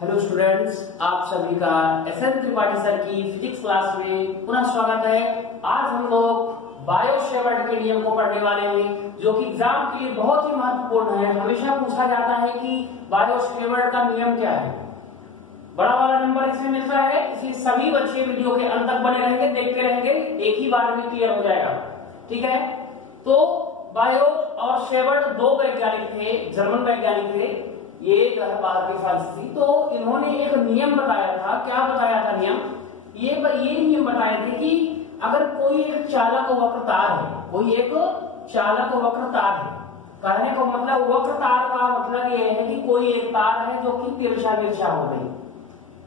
Hello students, आप सभी का एसएन त्रिपाठी सर की फिजिक्स क्लास में पुनः स्वागत है। आज हम लोग बायो-सेवर्ट के नियम को पढ़ने वाले हैं, जो कि एग्जाम के लिए बहुत ही महत्वपूर्ण है। हमेशा पूछा जाता है कि बायो-सेवर्ट का नियम क्या है। बड़ा वाला नंबर इसमें मिलता है, इसलिए सभी बच्चे वीडियो के अंत तक बने रहेंगे, देखते रहेंगे, एक ही बार में क्लियर हो जाएगा। ठीक है, तो बायो और सेवर्ट दो वैज्ञानिक थे, जर्मन वैज्ञानिक थे। ये जो है बाहर की फ्रांसीसी, तो इन्होंने एक नियम बताया था। क्या बताया था नियम? ये नियम बताए थे कि अगर कोई एक चालक वक्र तार है, कोई एक चालक वक्र तार है, कहने का मतलब वक्र तार का मतलब ये है कि कोई एक तार है जो कि तिरछा हो गई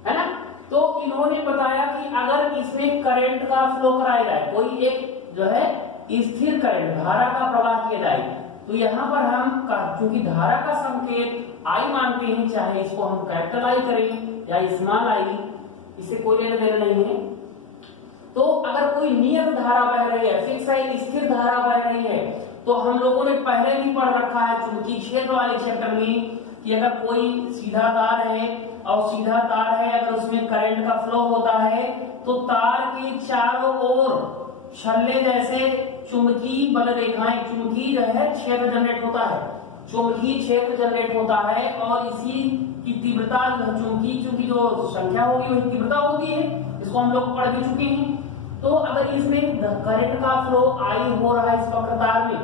है ना। तो इन्होंने बताया कि अगर इसमें करंट का फ्लो कराया जाए, कोई एक जो है स्थिर करंट धारा का प्रवाह किया जाए, तो यहाँ पर हम चूंकि धारा का संकेत आई मानते हैं, चाहे इसको हम कैपिटल आई करें या स्मॉल आई, इससे कोई लेना देना नहीं है। तो अगर कोई नियत धारा बह रही है, फिक्स है, स्थिर धारा बह रही है, तो हम लोगों ने पहले भी पढ़ रखा है चुंबकीय क्षेत्र वाले चैप्टर में कि अगर कोई सीधा तार है और सीधा तार है, अगर उसमें करंट का फ्लो होता है तो तार के चारों ओर छल्ले जैसे चुंबकीय बल रेखाएं, चुंबकीय जो है क्षेत्र जनरेट होता है, चुंबकीय क्षेत्र जनरेट होता है। और इसी की तीव्रता चुंबकीय जो संख्या होगी वही तीव्रता होती है, इसको हम लोग पढ़ भी चुके हैं। तो अगर इसमें करंट का फ्लो आई हो रहा है इस वक्र तार में,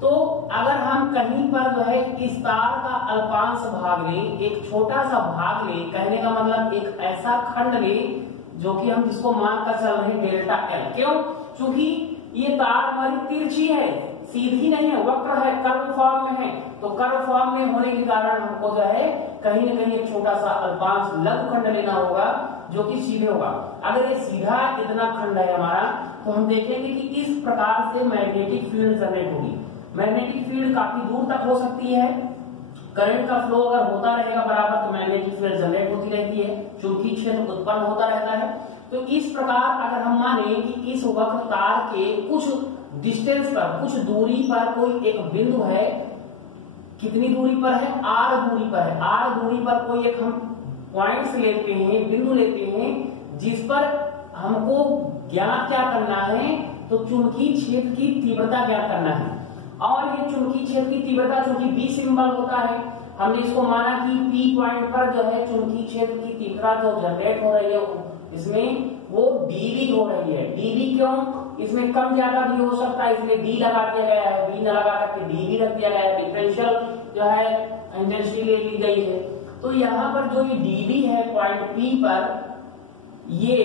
तो अगर हम कहीं पर जो है इस तार का अल्पांश भाग लें, एक छोटा सा भाग लें, कहने का मतलब एक ऐसा खंड लें जो कि हम जिसको मानकर चल रहे हैं डेल्टा एल। क्यों? क्योंकि ये तार हमारी तिरछी है, सीधी नहीं है, वक्र है, कर्व फॉर्म में है। तो कर्व फॉर्म में होने के कारण हमको जो है कहीं न कहीं एक छोटा सा अल्पांश लघुखंड लेना होगा जो कि सीधे होगा। अगर ये सीधा इतना खंड है हमारा, तो हम देखेंगे कि इस प्रकार से मैग्नेटिक फील्ड जनरेट होगी। मैग्नेटिक फील्ड काफी दूर तक हो सकती है। करंट का फ्लो अगर होता रहेगा बराबर, तो मैग्नेटिक फील्ड जनरेट होती रहती है, चुंबकीय क्षेत्र उत्पन्न होता रहता है। तो इस प्रकार अगर हम माने कि इस वक्र तार के कुछ डिस्टेंस पर, कुछ दूरी पर कोई एक बिंदु है, कितनी दूरी पर है? r दूरी पर है। r दूरी पर कोई एक हम पॉइंट्स लेते हैं, बिंदु लेते हैं, जिस पर हमको ज्ञात क्या करना है? तो चुंबकीय क्षेत्र की तीव्रता ज्ञात करना है। और ये चुंबकीय क्षेत्र की तीव्रता चूंकि B सिंबल होता है, हमने इसको माना कि P पॉइंट पर जो है चुंबकीय क्षेत्र की तीव्रता जो जनरेट हो रही है इसमें वो dV हो रही है। dV क्यों? इसमें कम ज्यादा भी हो सकता है, इसलिए D लगा दिया गया है, B न लगा करके dV रख दिया गया है। डिफरेंशियल जो है इंटेंसिटी ले ली गई है। तो यहाँ पर जो ये dV है पॉइंट P पर, ये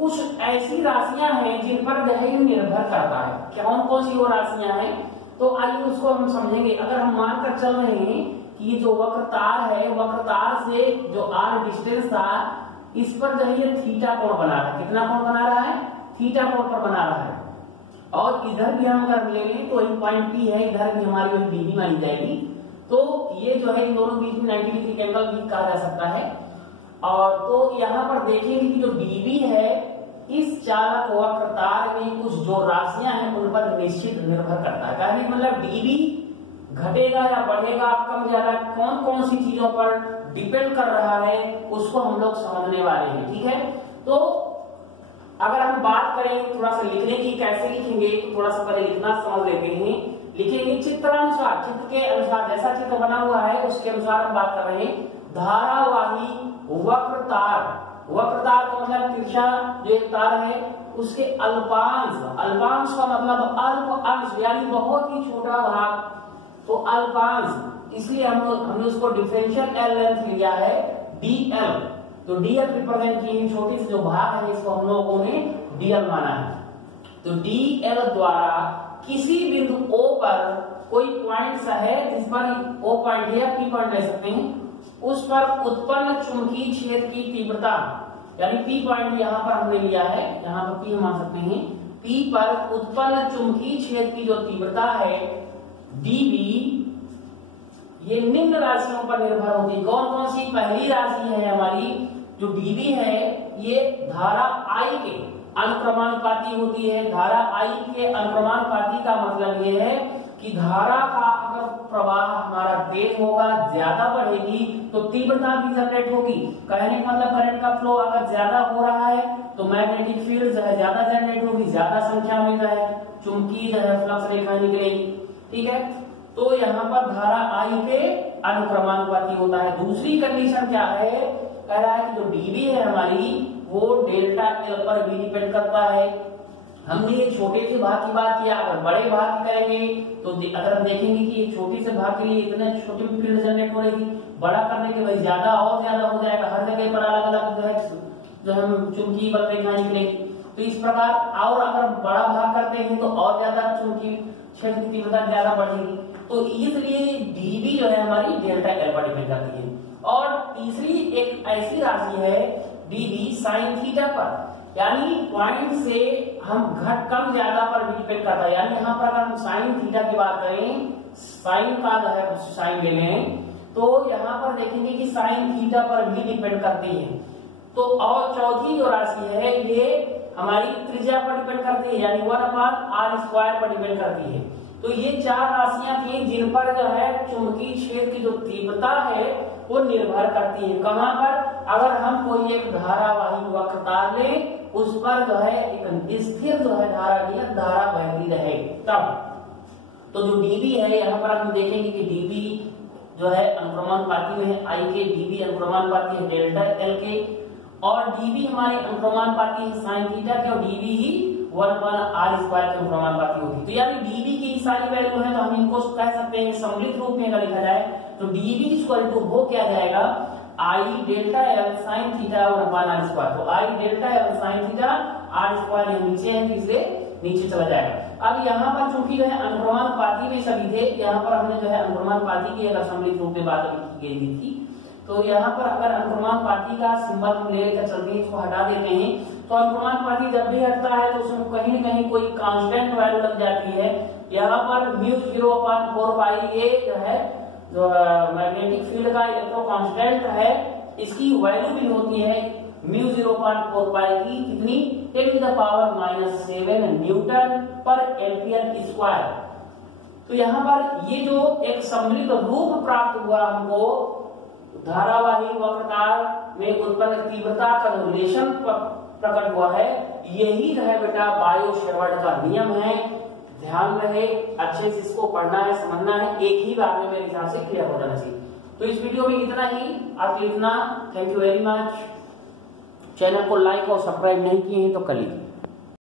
कुछ ऐसी राशियां हैं जिन पर जो है निर्भर करता है। कौन कौन सी वो राशियां हैं? तो आइए उसको हम समझेंगे। अगर हम मानकर चल रहे हैं कि जो वक्र तार है, वक्र तार से जो r डिस्टेंस था, इस पर जो है ये थीटा कोण बना रहा है। कितना कोण बना रहा है? थीटा कोण पर बना रहा है। और इधर भी हम अगर ले लें तो वही पॉइंट P है, इधर भी हमारी वही dV मानी जाएगी। तो ये जो है इन दोनों बीच में 90 डिग्री का एंगल भी कहा जा सकता है। और तो यहाँ पर देखेंगे कि जो dV है इस चालक वक्र तार में कुछ जो राशियां हैं उन पर निश्चित निर्भर करता है। कहने का मतलब dV घटेगा या बढ़ेगा, कम ज्यादा कौन कौन सी चीजों पर डिपेंड कर रहा है, उसको हम लोग समझने वाले हैं। ठीक है, तो अगर हम बात करें थोड़ा सा लिखने की, कैसे लिखेंगे, तो थोड़ा सा पहले लिखना समझ लेते हैं। लिखेंगे चित्रानुसार, चित्र के अनुसार, जैसा चित्र बना हुआ है उसके अनुसार हम बात कर रहे हैं। धारावाही वक्र तार, वक्र तार का मतलब तिरछा जो एक तार है उसके अल्पांश, अल्पांश का मतलब अल्प अंश यानी बहुत ही छोटा भाग, तो अल्पांश, इसलिए हमने उसको डिफरेंशियल एल लेंथ लिया है dl। तो dl रिप्रेजेंट की छोटी सी जो भाग है इसको हम लोगों ने dl माना है। तो dl द्वारा किसी बिंदु O पर कोई पॉइंट है जिस पर O पॉइंट या P पॉइंट ले सकते हैं, उस पर उत्पन्न चुंबकीय क्षेत्र की तीव्रता, यानी P पॉइंट यहाँ पर हमने लिया है, यहाँ पर P हम मान सकते हैं, P पर उत्पन्न चुंबकीय क्षेत्र की जो तीव्रता है dV, ये निम्न राशियों पर निर्भर होती है। कौन कौन सी? पहली राशि है हमारी जो dV है, ये धारा I के अनुक्रमानुपाती होती है। धारा I के अनुक्रमानुपाती का मतलब ये है कि धारा का अगर प्रवाह हमारा तेज होगा, ज्यादा बढ़ेगी, तो तीव्रता भी जनरेट होगी। कहने का मतलब करंट का फ्लो अगर ज्यादा हो रहा है तो मैग्नेटिक फील्ड जो है ज्यादा जनरेट होगी, ज्यादा संख्या में जो है चुंबकीय जो है फ्लक्स रेखाएं निकलेगी। ठीक है, तो यहाँ पर धारा आई के अनुक्रमानुपाती होता है। दूसरी कंडीशन क्या है, कह रहा है कि जो डीबी है हमारी वो डेल्टा एल पर भी डिपेंड करता है। हमने ये छोटे से भाग की बात किया, अगर बड़े भाग की करेंगे तो अगर हम देखेंगे कि एक छोटे से भाग के लिए इतने छोटे फील्ड जनरेट हो रही, बड़ा करने के बाद ज्यादा और ज्यादा हो जाएगा, हर जगह पर अलग अलग जो हम चुंबकीय बल रेखाएं निकलेगी। तो इस प्रकार और अगर बड़ा भाग करते हैं तो और ज्यादा चुंबकीय क्षेत्र की तीव्रता ज्यादा बढ़ेगी। तो इसलिए डीबी जो है हमारी डेल्टा एल पर डिपेंड करती है। और तीसरी एक ऐसी राशि है डीबी साइन थीटा पर, यानी पॉइंट से हम घट कम ज्यादा पर भी डिपेंड करता है। यानी यहाँ पर अगर हम साइन थीटा की बात करें, साइन का जो है साइन ले लें, तो यहाँ पर देखेंगे कि साइन थीटा पर भी डिपेंड करती है। तो और चौथी जो राशि है ये हमारी त्रिज्या पर डिपेंड करती है, यानी 1/r² पर डिपेंड करती है। तो ये चार राशियां थी जिन पर जो है चुंबकीय क्षेत्र की जो तीव्रता है वो निर्भर करती है। कहां पर, अगर हम कोई एक धारावाही वक्रता लें, उस पर जो है एक स्थिर जो है धारा बहती रहे तब। तो जो डीबी है यहाँ पर हम देखेंगे कि डीबी जो है अनुक्रमानुपाती में है, आई के डीबी अनुक्रमानुपाती है डेल्टा एल के, और डीबी हमारी अनुक्रमानुपाती है साइन थीटा के, और डीबी ही 1/r² के अनुक्रमानुपाती होगी। तो यानी डीबी की सारी वैल्यू है तो हम इनको कह सकते हैं सम्मिलित रूप में अगर लिखा जाए तो डीबी इक्वल टू वो क्या जाएगा, I delta L sine theta और r²। तो I delta L sine theta r² नीचे है, तीसरे नीचे चला जाएगा। अब यहाँ पर चूंकि जो है अनुक्रमानुपाती में सभी थे, यहाँ पर हमने जो है अनुक्रमानुपाती की अगर सम्मिलित रूप में बात की गई थी, तो यहाँ पर अगर अनुक्रमानुपाती का सिंबल हम लेकर चलते हैं, इसको हटा देते हैं, तो अनुक्रमानुपाती जब भी हटता है तो उसमें कहीं न कहीं कोई कांस्टेंट वैल्यू लग जाती है। यहाँ पर μ0/4 ये जो है जो मैग्नेटिक फील्ड का इलेक्ट्रो कांस्टेंट है, इसकी वैल्यू भी होती है μ0/4 की कितनी, 10⁻⁻7 न्यूटन पर एम्पियर स्क्वायर। तो यहाँ पर ये जो एक सम्मिलित रूप प्राप्त हुआ हमको धारावाही वक्रता में उत्पन्न तीव्रता का जो रिलेशन प्रकट हुआ है, यही जो है बेटा बायो-सेवर्ट का नियम है। ध्यान रहे, अच्छे से इसको पढ़ना है, समझना है, एक ही बार में मेरे हिसाब से क्लियर हो जाना चाहिए। तो इस वीडियो में इतना ही, आप लिखना। Thank you very much. Channel को लाइक और सब्सक्राइब नहीं किए हैं तो कर लीजिए।